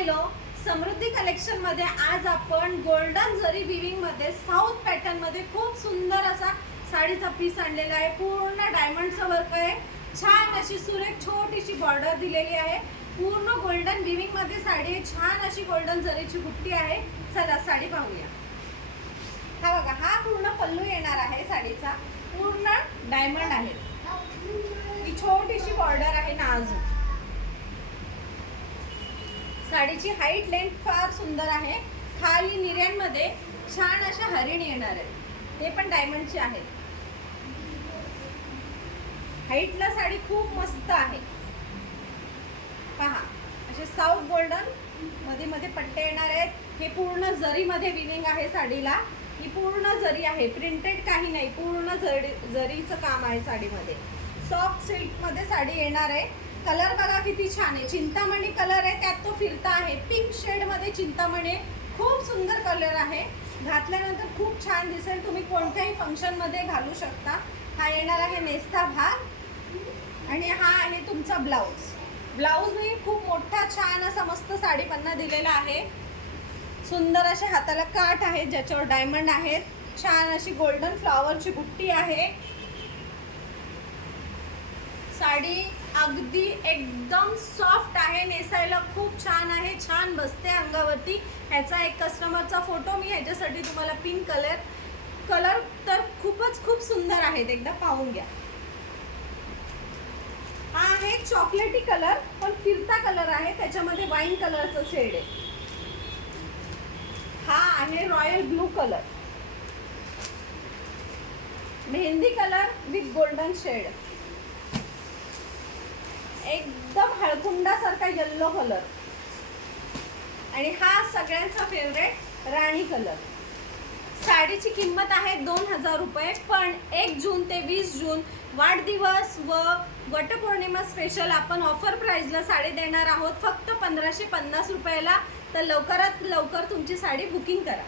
Hello, समृद्धी collection मध्ये आज आपण गोल्डन जरी विविंग मध्ये साऊथ पॅटर्न मध्ये खूप सुंदर असा साडीचा पीस आणलेला आहे। पूर्ण डायमंडचं वर्क आहे, छान अशी सुरेख छोटीशी बॉर्डर दिलेली आहे। पूर्ण गोल्डन विविंग मध्ये साडी आहे, छान अशी गोल्डन जरीची बुट्टी आहे। चला साडी पाहूया। हा बघा, हा पूर्ण पल्लू येणार आहे साडीचा, पूर्ण डायमंड आहे। ही छोटीशी बॉर्डर आहे नाजूक। साडीची हाईट लेंथ फार सुंदर आहे। खाली निर्यांमध्ये छान अशा हरिण येणार आहेत, ते पण डायमंडचे आहेत। हाईटला साडी खूप मस्त आहे। पहा, असे साऊथ गोल्डन मध्ये मध्ये पट्टे येणार आहेत। हे पूर्ण जरीमध्ये विविंग आहे साडीला। ही पूर्ण जरी आहे, प्रिंटेड काही नाही, पूर्ण जरीचं काम आहे साडीमध्ये। सॉफ्ट सिल्क मध्ये साडी येणार आहे। कलर बघा किती छान आहे, चिंतामणी कलर आहे, त्यात तो फिरता आहे। पिंक शेड मध्ये चिंतामणी, खूप सुंदर कलर आहे। घातल्यानंतर खूप छान दिसेल, तुम्ही कोणत्याही फंक्शन मध्ये घालू शकता। हा येणार आहे नेस्ता भाग आणि हा आहे तुमचा ब्लाउज। ब्लाउज मी खूप मोठा छान असा मस्त साडी पन्ना दिलेला आहे। सुंदर असे हाताला काठ आहे ज्याच्यावर डायमंड आहेत। छान अशी गोल्डन फ्लॉवरची बुट्टी आहे। साडी अगदी एकदम सॉफ्ट आहे, नेसायला खूप छान आहे, छान बसते अंगावरती। ह्याचा एक कस्टमरचा फोटो मी ह्याच्यासाठी तुम्हाला पिंक कलर तर खूप सुंदर आहेत, एकदा पाहून घ्या। हा आहे चॉकलेटी कलर, पण फिरता कलर आहे, त्याच्यामध्ये वाईन कलरचं शेड आहे। हा आहे royal blue colour, mehndi colour with golden shade, एकदम हळकुंडासारखा येल्लो कलर, आणि हा सगळ्यांचा फेवरेट राणी कलर। साडीची किंमत आहे 2000 रुपये, पण 1 जून ते 20 जून वाढदिवस व वटपौर्णिमा स्पेशल आपण ऑफर प्राइसला साडी देणार आहोत, फक्त 1550 रुपयाला। तर लवकरात लवकर तुमची साडी बुकिंग करा।